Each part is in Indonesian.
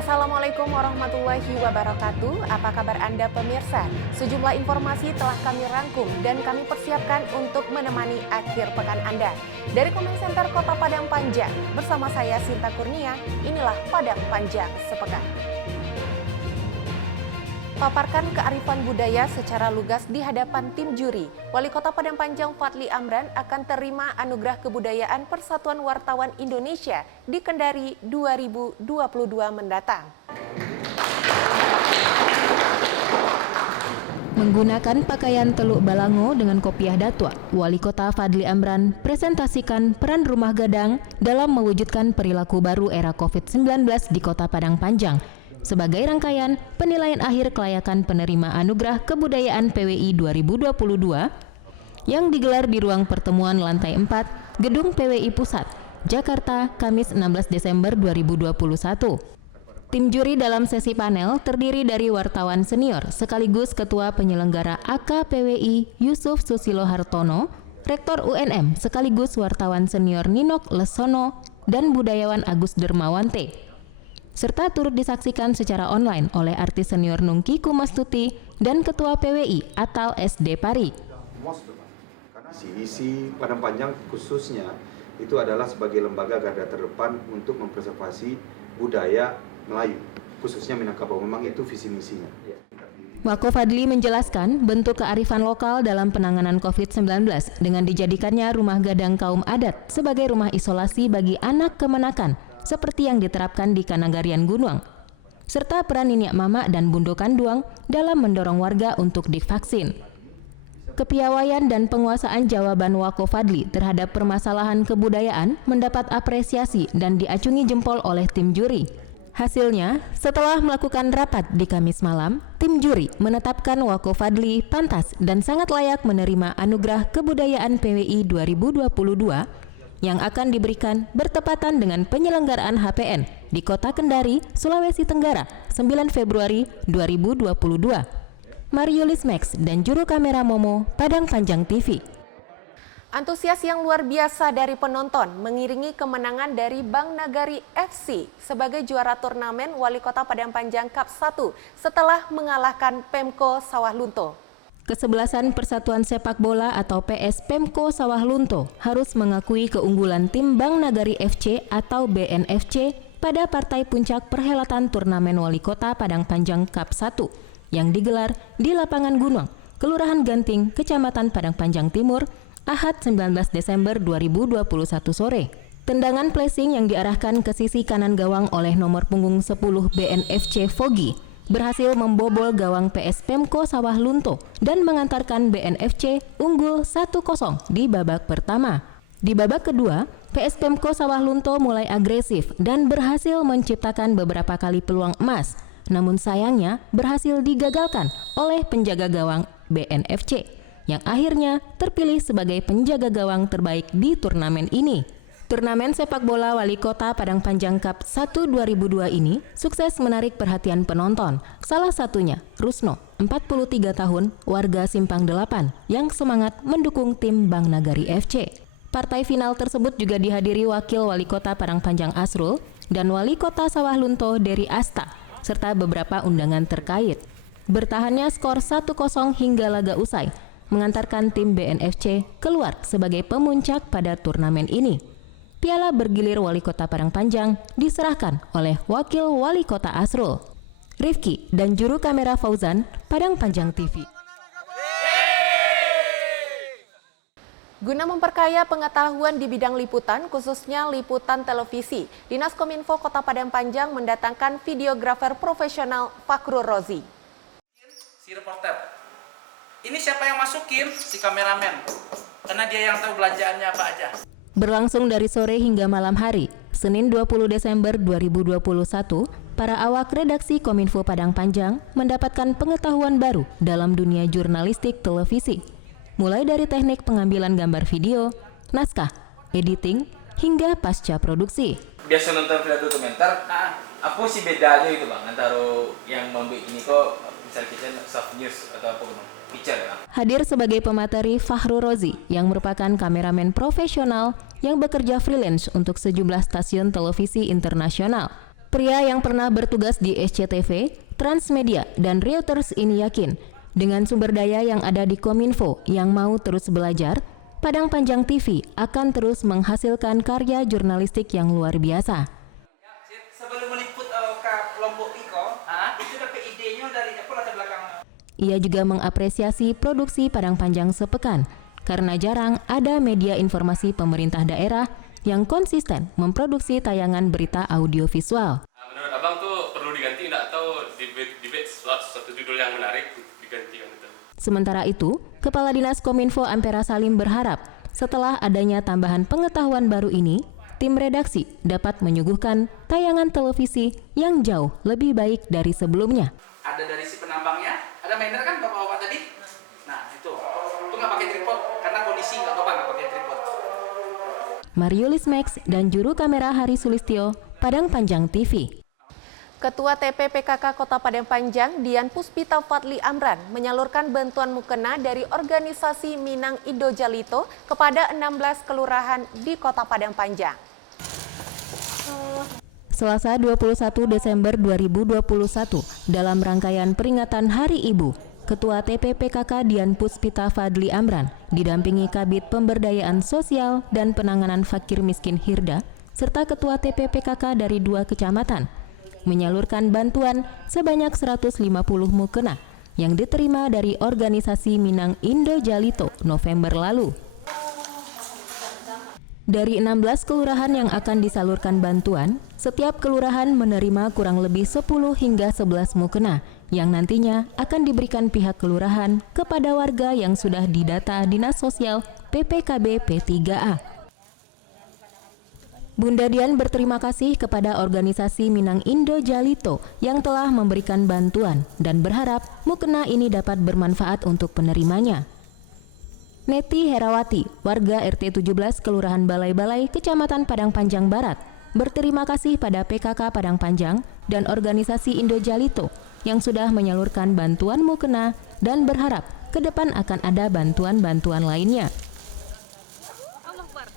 Assalamualaikum warahmatullahi wabarakatuh. Apa kabar Anda pemirsa? Sejumlah informasi telah kami rangkum dan kami persiapkan untuk menemani akhir pekan Anda. Dari Comment Center Kota Padang Panjang, bersama saya Sinta Kurnia, inilah Padang Panjang Sepekan. Paparkan kearifan budaya secara lugas di hadapan tim juri. Wali Kota Padang Panjang Fadli Amran akan terima Anugerah Kebudayaan Persatuan Wartawan Indonesia di Kendari 2022 mendatang. Menggunakan pakaian teluk balango dengan kopiah datua, Wali Kota Fadli Amran presentasikan peran rumah gadang dalam mewujudkan perilaku baru era COVID-19 di Kota Padang Panjang sebagai rangkaian penilaian akhir kelayakan penerima Anugerah Kebudayaan PWI 2022 yang digelar di ruang pertemuan lantai 4 Gedung PWI Pusat, Jakarta, Kamis 16 Desember 2021. Tim juri dalam sesi panel terdiri dari wartawan senior sekaligus Ketua Penyelenggara AKPWI Yusuf Susilo Hartono, Rektor UNM sekaligus wartawan senior Ninok Lesono, dan budayawan Agus Dermawante, serta turut disaksikan secara online oleh artis senior Nungki Kumastuti dan Ketua PWI atau SD Pari. CDC Padang Panjang khususnya itu adalah sebagai lembaga garda terdepan untuk mempreservasi budaya Melayu, khususnya Minangkabau. Memang itu visi misinya. Wako Fadli menjelaskan bentuk kearifan lokal dalam penanganan COVID-19 dengan dijadikannya rumah gadang kaum adat sebagai rumah isolasi bagi anak kemenakan seperti yang diterapkan di Kanagarian Gunung, serta peran Niniak Mama dan Bundo Kanduang dalam mendorong warga untuk divaksin. Kepiawaian dan penguasaan jawaban Wako Fadli terhadap permasalahan kebudayaan mendapat apresiasi dan diacungi jempol oleh tim juri. Hasilnya, setelah melakukan rapat di Kamis malam, tim juri menetapkan Wako Fadli pantas dan sangat layak menerima Anugerah Kebudayaan PWI 2022 yang akan diberikan bertepatan dengan penyelenggaraan HPN di Kota Kendari, Sulawesi Tenggara, 9 Februari 2022. Mariulis Max dan juru kamera Momo, Padang Panjang TV. Antusias yang luar biasa dari penonton mengiringi kemenangan dari Bank Nagari FC sebagai juara turnamen Wali Kota Padang Panjang Cup 1 setelah mengalahkan Pemko Sawah Lunto. Kesebelasan Persatuan Sepak Bola atau PS Pemko Sawah Lunto harus mengakui keunggulan tim Bank Nagari FC atau BNFC pada partai puncak perhelatan turnamen Wali Kota Padang Panjang Cup 1 yang digelar di Lapangan Gunung, Kelurahan Ganting, Kecamatan Padang Panjang Timur, Ahad 19 Desember 2021 sore. Tendangan placing yang diarahkan ke sisi kanan gawang oleh nomor punggung 10 BNFC Fogi berhasil membobol gawang PS Pemko Sawah Lunto dan mengantarkan BNFC unggul 1-0 di babak pertama. Di babak kedua, PS Pemko Sawah Lunto mulai agresif dan berhasil menciptakan beberapa kali peluang emas, namun sayangnya berhasil digagalkan oleh penjaga gawang BNFC yang akhirnya terpilih sebagai penjaga gawang terbaik di turnamen ini. Turnamen sepak bola Wali Kota Padang Panjang Cup 1 2002 ini sukses menarik perhatian penonton. Salah satunya Rusno, 43 tahun, warga Simpang 8 yang semangat mendukung tim Bank Nagari FC. Partai final tersebut juga dihadiri Wakil Wali Kota Padang Panjang Asrul dan Wali Kota Sawah Lunto Dery Asta serta beberapa undangan terkait. Bertahannya skor 1-0 hingga laga usai mengantarkan tim BNFC keluar sebagai pemuncak pada turnamen ini. Piala bergilir Wali Kota Padang Panjang diserahkan oleh Wakil Wali Kota Asrul, Rifki dan juru kamera Fauzan, Padang Panjang TV. Guna memperkaya pengetahuan di bidang liputan, khususnya liputan televisi, Dinas Kominfo Kota Padang Panjang mendatangkan videografer profesional Fakhrul Rozi. Si reporter, ini siapa yang masukin? Si kameramen, karena dia yang tahu belanjaannya apa aja. Berlangsung dari sore hingga malam hari, Senin 20 Desember 2021, para awak redaksi Kominfo Padang Panjang mendapatkan pengetahuan baru dalam dunia jurnalistik televisi. Mulai dari teknik pengambilan gambar video, naskah, editing, hingga pasca produksi. Biasa nonton film dokumenter, apa sih bedanya itu bang antara yang membuat ini kok misalnya soft news atau apa gitu? Hadir sebagai pemateri Fakhrul Rozi yang merupakan kameramen profesional yang bekerja freelance untuk sejumlah stasiun televisi internasional. Pria yang pernah bertugas di SCTV, Transmedia, dan Reuters ini yakin dengan sumber daya yang ada di Kominfo yang mau terus belajar, Padang Panjang TV akan terus menghasilkan karya jurnalistik yang luar biasa. Sebelum meliput ke Lombok Iko, itu dapat idenya dari apa latar belakang? Ia juga mengapresiasi produksi Padang Panjang sepekan karena jarang ada media informasi pemerintah daerah yang konsisten memproduksi tayangan berita audiovisual. Menurut Abang tuh perlu diganti nggak, atau debate suatu judul yang menarik diganti gitu? Sementara itu, Kepala Dinas Kominfo Ampera Salim berharap setelah adanya tambahan pengetahuan baru ini, tim redaksi dapat menyuguhkan tayangan televisi yang jauh lebih baik dari sebelumnya. Ada dari si penambangnya, ada miner kan bapak-bapak tadi? Nah itu nggak pakai tripod karena kondisi nggak pakai tripod. Mariulis Max dan juru kamera Hari Sulistyo, Padang Panjang TV. Ketua TPPKK Kota Padang Panjang, Dian Puspita Fadli Amran, menyalurkan bantuan mukena dari organisasi Minang Indo Jalito kepada 16 kelurahan di Kota Padang Panjang. Selasa 21 Desember 2021, dalam rangkaian peringatan Hari Ibu, Ketua TPPKK Dian Puspita Fadli Amran didampingi Kabid Pemberdayaan Sosial dan Penanganan Fakir Miskin Hirda, serta Ketua TPPKK dari 2 kecamatan, menyalurkan bantuan sebanyak 150 mukena yang diterima dari organisasi Minang Indo Jalito November lalu. Dari 16 kelurahan yang akan disalurkan bantuan, setiap kelurahan menerima kurang lebih 10 hingga 11 mukena yang nantinya akan diberikan pihak kelurahan kepada warga yang sudah didata Dinas Sosial PPKB P3A. Bunda Dian berterima kasih kepada organisasi Minang Indo Jalito yang telah memberikan bantuan dan berharap mukena ini dapat bermanfaat untuk penerimanya. Neti Herawati, warga RT 17 Kelurahan Balai-Balai, Kecamatan Padang Panjang Barat, berterima kasih pada PKK Padang Panjang dan organisasi Indo Jalito yang sudah menyalurkan bantuan mukena dan berharap ke depan akan ada bantuan-bantuan lainnya.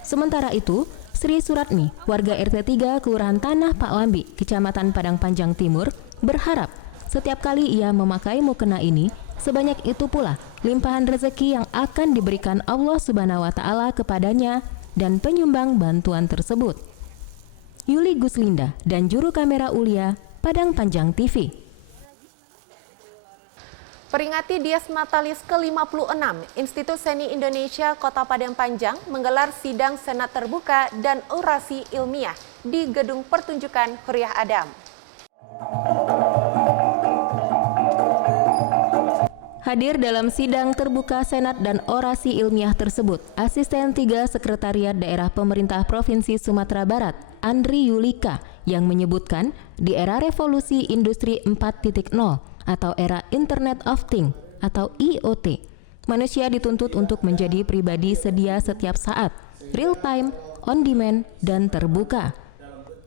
Sementara itu, Sri Suratmi, warga RT 3 Kelurahan Tanah Pak Lambi, Kecamatan Padang Panjang Timur, berharap setiap kali ia memakai mukena ini, sebanyak itu pula limpahan rezeki yang akan diberikan Allah Subhanahu wa Ta'ala kepadanya dan penyumbang bantuan tersebut. Yuli Guslinda dan juru kamera Ulia, Padang Panjang TV. Peringati Dies Natalis ke-56, Institut Seni Indonesia Kota Padang Panjang menggelar sidang senat terbuka dan orasi ilmiah di Gedung Pertunjukan Huriah Adam. Hadir dalam sidang terbuka senat dan orasi ilmiah tersebut, Asisten 3 Sekretariat Daerah Pemerintah Provinsi Sumatera Barat, Andri Yulika, yang menyebutkan di era revolusi industri 4.0 atau era Internet of Things atau IoT, manusia dituntut untuk menjadi pribadi sedia setiap saat, real time, on demand, dan terbuka.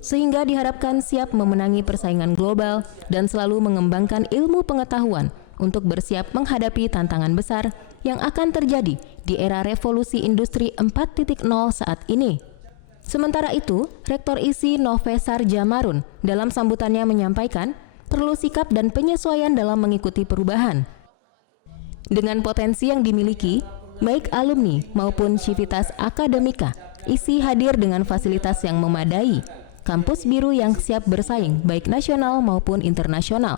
Sehingga diharapkan siap memenangi persaingan global dan selalu mengembangkan ilmu pengetahuan untuk bersiap menghadapi tantangan besar yang akan terjadi di era revolusi industri 4.0 saat ini. Sementara itu, Rektor ISI Novesar Jamarun dalam sambutannya menyampaikan perlu sikap dan penyesuaian dalam mengikuti perubahan. Dengan potensi yang dimiliki, baik alumni maupun civitas akademika, ISI hadir dengan fasilitas yang memadai, kampus biru yang siap bersaing baik nasional maupun internasional.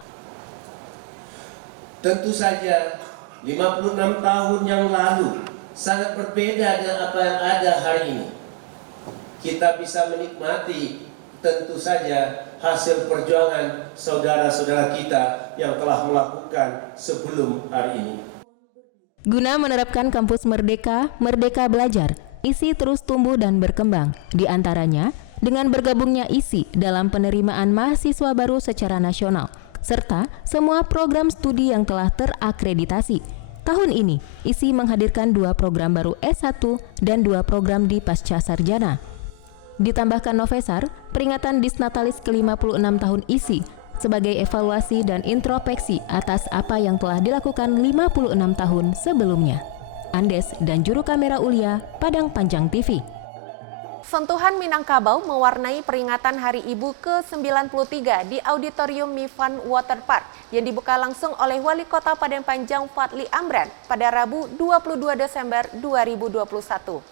Tentu saja 56 tahun yang lalu sangat berbeda dengan apa yang ada hari ini. Kita bisa menikmati tentu saja hasil perjuangan saudara-saudara kita yang telah melakukan sebelum hari ini. Guna menerapkan kampus Merdeka, Merdeka Belajar, ISI terus tumbuh dan berkembang. Di antaranya dengan bergabungnya ISI dalam penerimaan mahasiswa baru secara nasional, serta semua program studi yang telah terakreditasi. Tahun ini, ISI menghadirkan 2 program baru S1 dan 2 program di pasca sarjana. Ditambahkan Novesar, peringatan Dies Natalis ke-56 tahun ISI sebagai evaluasi dan introspeksi atas apa yang telah dilakukan 56 tahun sebelumnya. Andes dan juru kamera Ulia, Padang Panjang TV. Sentuhan Minangkabau mewarnai peringatan Hari Ibu ke-93 di Auditorium Mifan Waterpark yang dibuka langsung oleh Wali Kota Padang Panjang Fadly Amran pada Rabu 22 Desember 2021.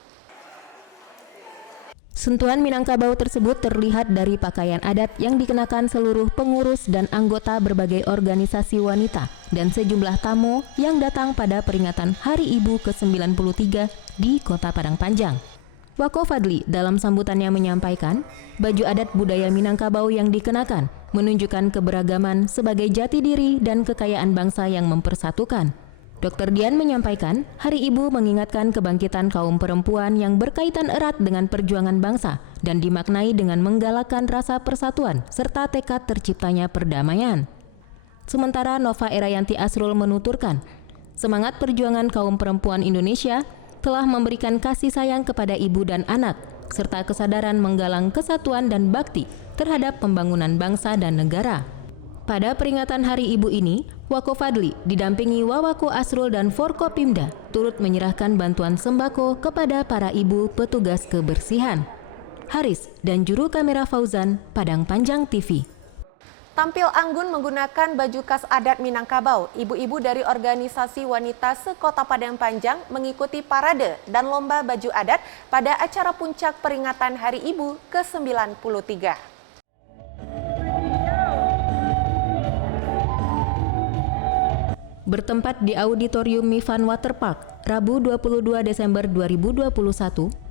Sentuhan Minangkabau tersebut terlihat dari pakaian adat yang dikenakan seluruh pengurus dan anggota berbagai organisasi wanita dan sejumlah tamu yang datang pada peringatan Hari Ibu ke-93 di Kota Padang Panjang. Wako Fadly dalam sambutannya menyampaikan, baju adat budaya Minangkabau yang dikenakan menunjukkan keberagaman sebagai jati diri dan kekayaan bangsa yang mempersatukan. Dr. Dian menyampaikan, Hari Ibu mengingatkan kebangkitan kaum perempuan yang berkaitan erat dengan perjuangan bangsa dan dimaknai dengan menggalakkan rasa persatuan serta tekad terciptanya perdamaian. Sementara Nova Erayanti Asrul menuturkan, semangat perjuangan kaum perempuan Indonesia telah memberikan kasih sayang kepada ibu dan anak, serta kesadaran menggalang kesatuan dan bakti terhadap pembangunan bangsa dan negara. Pada peringatan Hari Ibu ini, Wako Fadly didampingi Wawako Asrul dan Forkopimda turut menyerahkan bantuan sembako kepada para ibu petugas kebersihan. Haris dan juru kamera Fauzan, Padang Panjang TV. Tampil anggun menggunakan baju khas adat Minangkabau, ibu-ibu dari organisasi wanita sekota Padang Panjang mengikuti parade dan lomba baju adat pada acara puncak peringatan Hari Ibu ke-93. Bertempat di Auditorium Mifan Waterpark, Rabu 22 Desember 2021,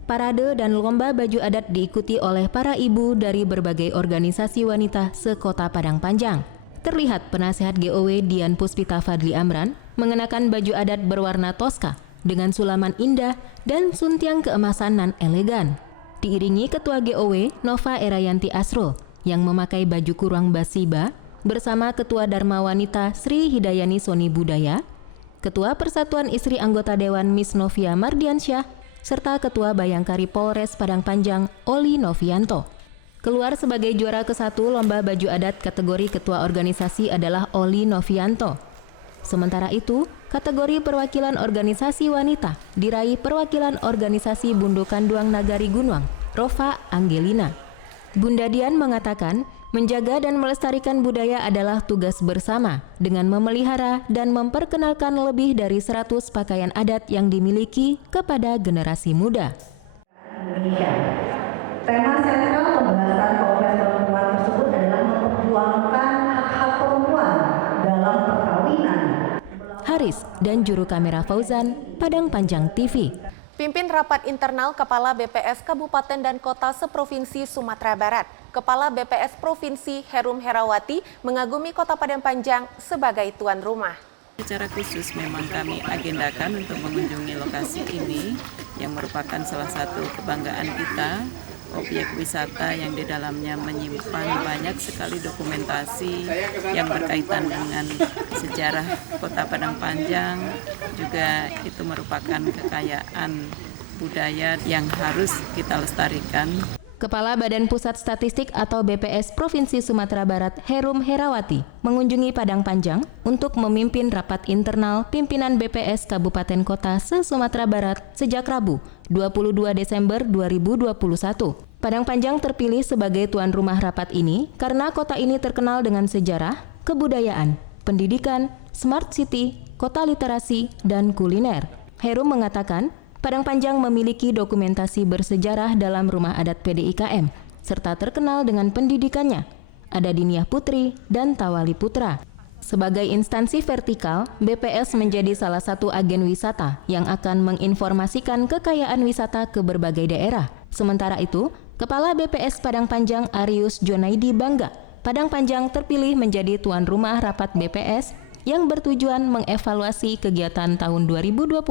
parade dan lomba baju adat diikuti oleh para ibu dari berbagai organisasi wanita sekota Padang Panjang. Terlihat penasihat GOW Dian Puspita Fadly Amran mengenakan baju adat berwarna toska dengan sulaman indah dan suntiang keemasan nan elegan. Diiringi Ketua GOW Nova Erayanti Asrul yang memakai baju kurang basiba bersama Ketua Dharma Wanita Sri Hidayani Soni Budaya, Ketua Persatuan Istri Anggota Dewan Miss Novia Mardiansyah, serta Ketua Bayangkari Polres Padang Panjang Oli Novianto. Keluar sebagai juara ke-1 lomba baju adat kategori ketua organisasi adalah Oli Novianto. Sementara itu, kategori perwakilan organisasi wanita diraih perwakilan organisasi Bundo Kanduang Nagari Gunung, Rova Angelina. Bunda Dian mengatakan, menjaga dan melestarikan budaya adalah tugas bersama dengan memelihara dan memperkenalkan lebih dari 100 pakaian adat yang dimiliki kepada generasi muda. Indonesia. Tema sentral pembahasan Kongres Perempuan tersebut adalah memperjuangkan hak-hak perempuan dalam perkawinan. Haris dan juru kamera Fauzan, Padang Panjang TV. Pimpin rapat internal Kepala BPS Kabupaten dan Kota seprovinsi Sumatera Barat. Kepala BPS Provinsi Herum Herawati mengagumi Kota Padang Panjang sebagai tuan rumah. Secara khusus memang kami agendakan untuk mengunjungi lokasi ini yang merupakan salah satu kebanggaan kita, objek wisata yang di dalamnya menyimpan banyak sekali dokumentasi yang berkaitan dengan sejarah Kota Padang Panjang, juga itu merupakan kekayaan budaya yang harus kita lestarikan. Kepala Badan Pusat Statistik atau BPS Provinsi Sumatera Barat Herum Herawati mengunjungi Padang Panjang untuk memimpin rapat internal pimpinan BPS Kabupaten Kota se-Sumatera Barat sejak Rabu 22 Desember 2021. Padang Panjang terpilih sebagai tuan rumah rapat ini karena kota ini terkenal dengan sejarah, kebudayaan, pendidikan, smart city, kota literasi, dan kuliner. Herum mengatakan, Padang Panjang memiliki dokumentasi bersejarah dalam rumah adat PDIKM, serta terkenal dengan pendidikannya. Ada Diniah Putri dan Tawali Putra. Sebagai instansi vertikal, BPS menjadi salah satu agen wisata yang akan menginformasikan kekayaan wisata ke berbagai daerah. Sementara itu, Kepala BPS Padang Panjang Arius Jonaidi bangga, Padang Panjang terpilih menjadi tuan rumah rapat BPS yang bertujuan mengevaluasi kegiatan tahun 2021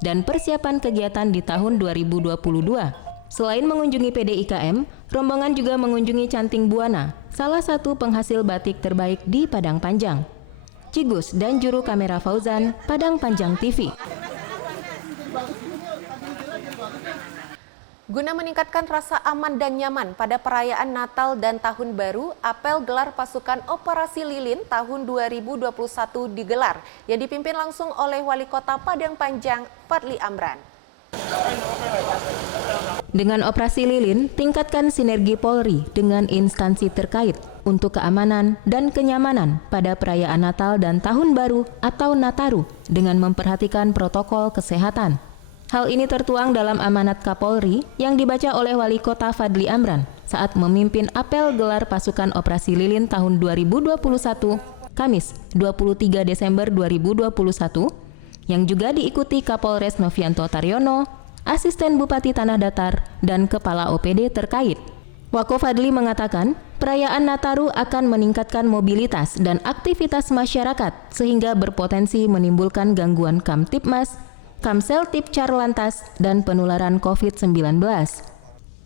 dan persiapan kegiatan di tahun 2022. Selain mengunjungi PDIKM, rombongan juga mengunjungi Canting Buana, salah satu penghasil batik terbaik di Padang Panjang. Cigus dan juru kamera Fauzan, Padang Panjang TV. Guna meningkatkan rasa aman dan nyaman pada perayaan Natal dan Tahun Baru, apel gelar pasukan Operasi Lilin tahun 2021 digelar, yang dipimpin langsung oleh Wali Kota Padang Panjang, Fadly Amran. Dengan operasi lilin, tingkatkan sinergi Polri dengan instansi terkait untuk keamanan dan kenyamanan pada perayaan Natal dan Tahun Baru atau Nataru dengan memperhatikan protokol kesehatan. Hal ini tertuang dalam amanat Kapolri yang dibaca oleh Wali Kota Fadli Amran saat memimpin apel gelar pasukan operasi lilin tahun 2021, Kamis 23 Desember 2021, yang juga diikuti Kapolres Novianto Taryono, Asisten Bupati Tanah Datar, dan Kepala OPD terkait. Wako Fadli mengatakan, perayaan Nataru akan meningkatkan mobilitas dan aktivitas masyarakat sehingga berpotensi menimbulkan gangguan Kamtipmas, Kamseltip Carlantas, dan penularan COVID-19.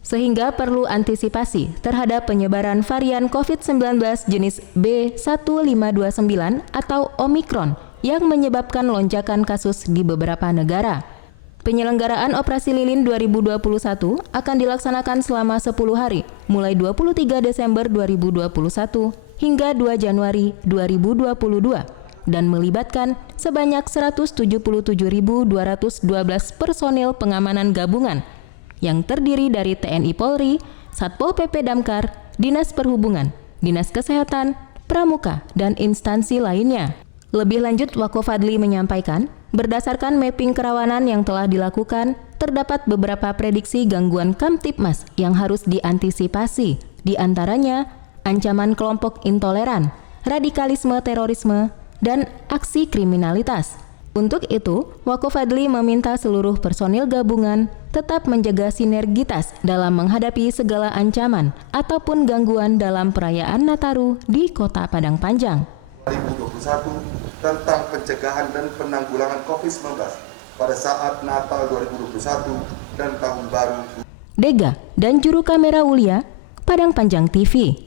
Sehingga perlu antisipasi terhadap penyebaran varian COVID-19 jenis B1529 atau Omikron yang menyebabkan lonjakan kasus di beberapa negara. Penyelenggaraan Operasi Lilin 2021 akan dilaksanakan selama 10 hari, mulai 23 Desember 2021 hingga 2 Januari 2022, dan melibatkan sebanyak 177.212 personil pengamanan gabungan yang terdiri dari TNI Polri, Satpol PP Damkar, Dinas Perhubungan, Dinas Kesehatan, Pramuka, dan instansi lainnya. Lebih lanjut, Wako Fadli menyampaikan, berdasarkan mapping kerawanan yang telah dilakukan, terdapat beberapa prediksi gangguan Kamtipmas yang harus diantisipasi, di antaranya ancaman kelompok intoleran, radikalisme terorisme, dan aksi kriminalitas. Untuk itu, Wako Fadli meminta seluruh personil gabungan tetap menjaga sinergitas dalam menghadapi segala ancaman ataupun gangguan dalam perayaan Nataru di Kota Padang Panjang. 2021 tentang pencegahan dan penanggulangan COVID-19 pada saat Natal 2021 dan Tahun Baru. Dega dan juru kamera Ulia, Padang Panjang TV.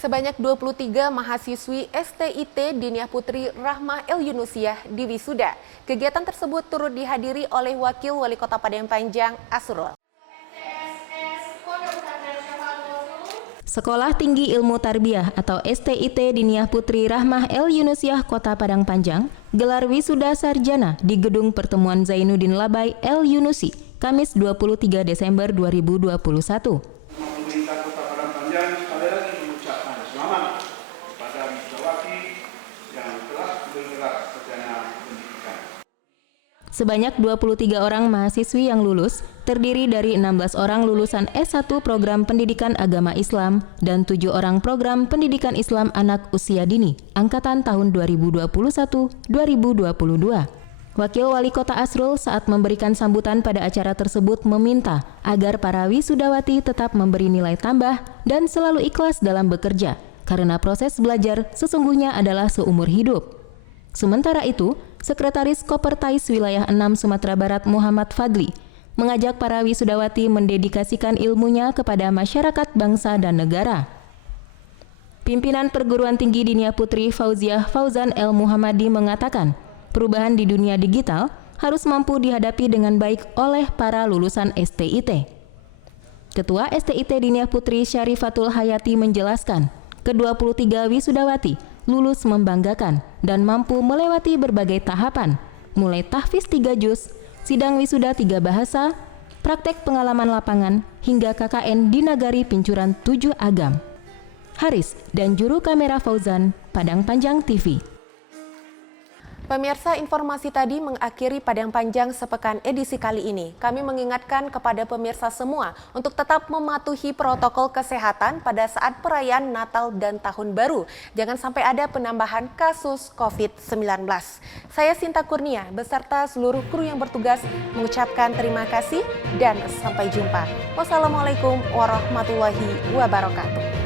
Sebanyak 23 mahasiswi STIT Diniah Putri Rahmah El Yunusiah diwisuda. Kegiatan tersebut turut dihadiri oleh Wakil Wali Kota Padang Panjang, Asrul. Sekolah Tinggi Ilmu Tarbiyah atau STIT Diniah Putri Rahmah El Yunusiah Kota Padang Panjang gelar wisuda sarjana di Gedung Pertemuan Zainuddin Labai El Yunusi, Kamis 23 Desember 2021. Pemerintah Kota Padang Panjang sekali lagi mengucapkan selamat kepada wisudawati yang telah bergerak sarjana pendidikan. Sebanyak 23 orang mahasiswi yang lulus terdiri dari 16 orang lulusan S1 Program Pendidikan Agama Islam dan 7 orang Program Pendidikan Islam Anak Usia Dini angkatan tahun 2021-2022. Wakil Wali Kota Asrul saat memberikan sambutan pada acara tersebut meminta agar para wisudawati tetap memberi nilai tambah dan selalu ikhlas dalam bekerja karena proses belajar sesungguhnya adalah seumur hidup. Sementara itu, Sekretaris Kopertais Wilayah 6 Sumatera Barat Muhammad Fadli mengajak para wisudawati mendedikasikan ilmunya kepada masyarakat bangsa dan negara. Pimpinan Perguruan Tinggi Diniah Putri Fauziah Fauzan El Muhammadi mengatakan, perubahan di dunia digital harus mampu dihadapi dengan baik oleh para lulusan STIT. Ketua STIT Diniah Putri Syarifatul Hayati menjelaskan, ke-23 wisudawati lulus membanggakan dan mampu melewati berbagai tahapan, mulai tahfiz 3 juz, sidang wisuda 3 bahasa, praktek pengalaman lapangan, hingga KKN di Nagari Pincuran 7 Agam. Haris dan juru kamera Fauzan, Padang Panjang TV. Pemirsa, informasi tadi mengakhiri Padang Panjang sepekan edisi kali ini. Kami mengingatkan kepada pemirsa semua untuk tetap mematuhi protokol kesehatan pada saat perayaan Natal dan Tahun Baru. Jangan sampai ada penambahan kasus COVID-19. Saya Sinta Kurnia beserta seluruh kru yang bertugas mengucapkan terima kasih dan sampai jumpa. Wassalamualaikum warahmatullahi wabarakatuh.